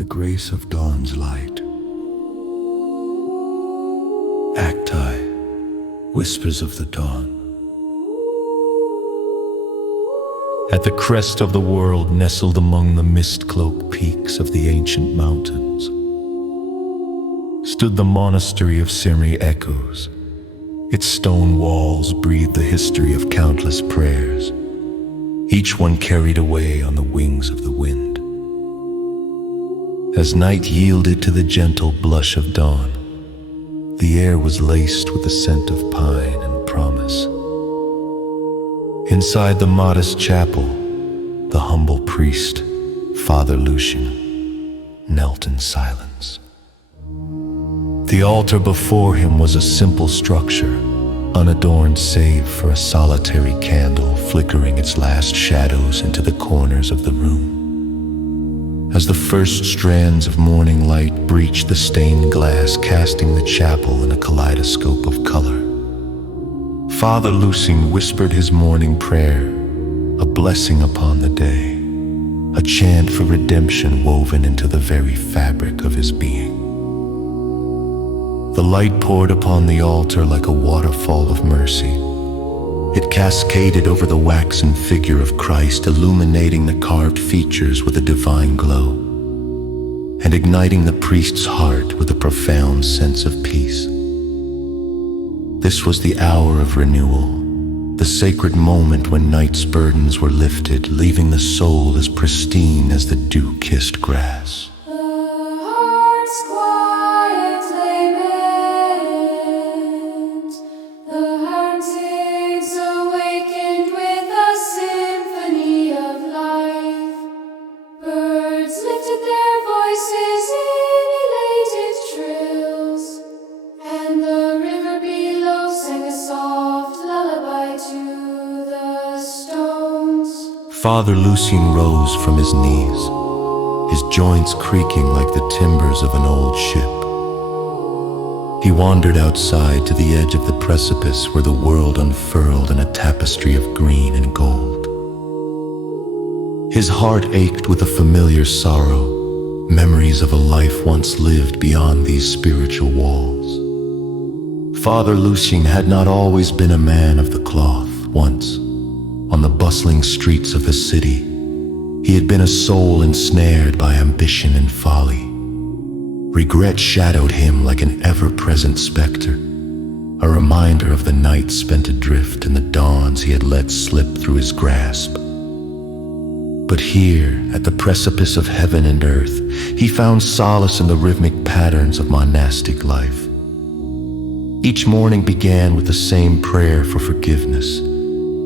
the grace of dawn's light. Acti, whispers of the dawn. At the crest of the world, nestled among the mist-cloaked peaks of the ancient mountains, stood the monastery of Siri Echoes. Its stone walls breathed the history of countless prayers, each one carried away on the wings of the wind. As night yielded to the gentle blush of dawn, the air was laced with the scent of pine and promise. Inside the modest chapel, the humble priest, Father Lucian, knelt in silence. The altar before him was a simple structure, unadorned save for a solitary candle flickering its last shadows into the corners of the room. As the first strands of morning light breached the stained glass, casting the chapel in a kaleidoscope of color, Father Lucian whispered his morning prayer, a blessing upon the day, a chant for redemption woven into the very fabric of his being. The light poured upon the altar like a waterfall of mercy. It cascaded over the waxen figure of Christ, illuminating the carved features with a divine glow, and igniting the priest's heart with a profound sense of peace. This was the hour of renewal, the sacred moment when night's burdens were lifted, leaving the soul as pristine as the dew-kissed grass. Father Lucian rose from his knees, his joints creaking like the timbers of an old ship. He wandered outside to the edge of the precipice where the world unfurled in a tapestry of green and gold. His heart ached with a familiar sorrow, memories of a life once lived beyond these spiritual walls. Father Lucian had not always been a man of the cloth. Once, on the bustling streets of a city, he had been a soul ensnared by ambition and folly. Regret shadowed him like an ever-present specter, a reminder of the nights spent adrift and the dawns he had let slip through his grasp. But here, at the precipice of heaven and earth, he found solace in the rhythmic patterns of monastic life. Each morning began with the same prayer for forgiveness,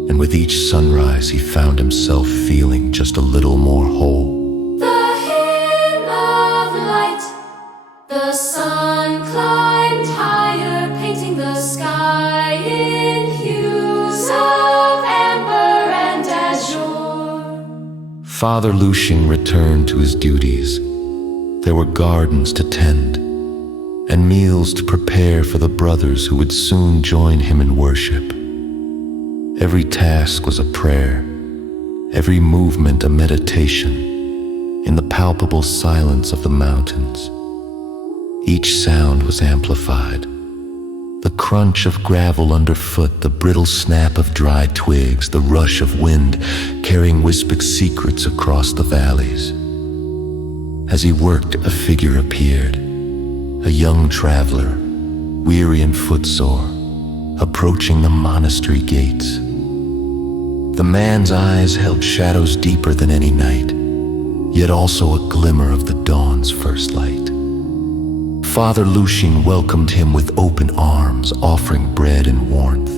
and with each sunrise he found himself feeling just a little more whole. The hymn of light, the sun climbed higher, painting the sky in hues of amber and azure. Father Lucian returned to his duties. There were gardens to tend, and meals to prepare for the brothers who would soon join him in worship. Every task was a prayer, every movement a meditation, in the palpable silence of the mountains. Each sound was amplified. The crunch of gravel underfoot, the brittle snap of dry twigs, the rush of wind carrying whispered secrets across the valleys. As he worked, a figure appeared, a young traveler, weary and footsore, approaching the monastery gates. The man's eyes held shadows deeper than any night, yet also a glimmer of the dawn's first light. Father Lucian welcomed him with open arms, offering bread and warmth,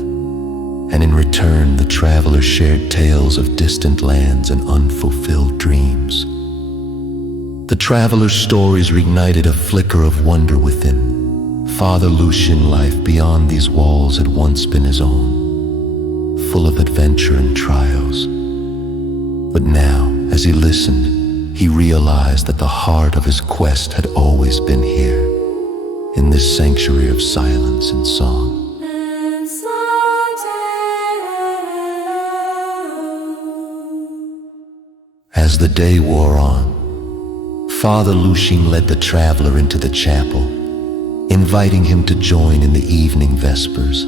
and in return the traveler shared tales of distant lands and unfulfilled dreams. The traveler's stories reignited a flicker of wonder within. Father Lucian life beyond these walls had once been his own, full of adventure and trials. But now, as he listened, he realized that the heart of his quest had always been here, in this sanctuary of silence and song. As the day wore on, Father Lushing led the traveler into the chapel, inviting him to join in the evening vespers.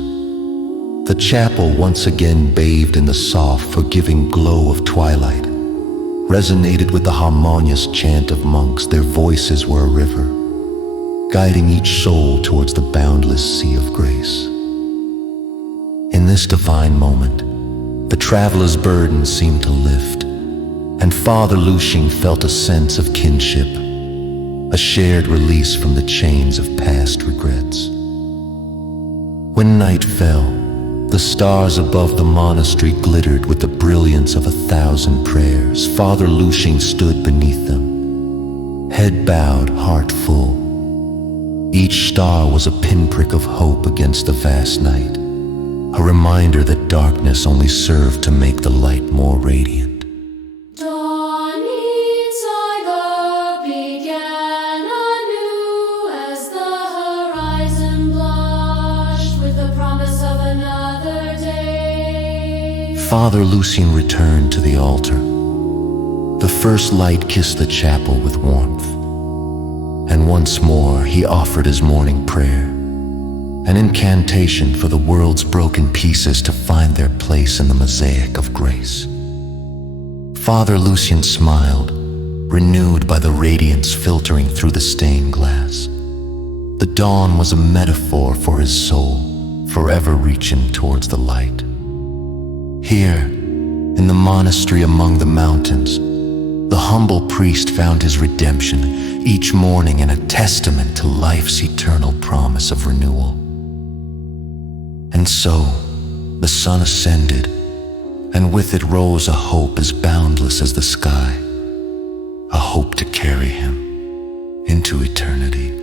The chapel, once again bathed in the soft, forgiving glow of twilight, resonated with the harmonious chant of monks. Their voices were a river, guiding each soul towards the boundless sea of grace. In this divine moment, the traveler's burden seemed to lift, and Father Lushing felt a sense of kinship, a shared release from the chains of past regrets. When night fell, the stars above the monastery glittered with the brilliance of 1,000 prayers. Father Lushing stood beneath them, head bowed, heart full. Each star was a pinprick of hope against the vast night, a reminder that darkness only served to make the light more radiant. Dawn each either began anew as the horizon blushed with the promise of another day. Father Lushing returned to the altar. The first light kissed the chapel with warmth, and once more he offered his morning prayer, an incantation for the world's broken pieces to find their place in the mosaic of grace. Father Lushing smiled, renewed by the radiance filtering through the stained glass. The dawn was a metaphor for his soul, forever reaching towards the light. Here, in the monastery among the mountains, the humble priest found his redemption, each morning in a testament to life's eternal promise of renewal. And so, the sun ascended, and with it rose a hope as boundless as the sky, a hope to carry him into eternity.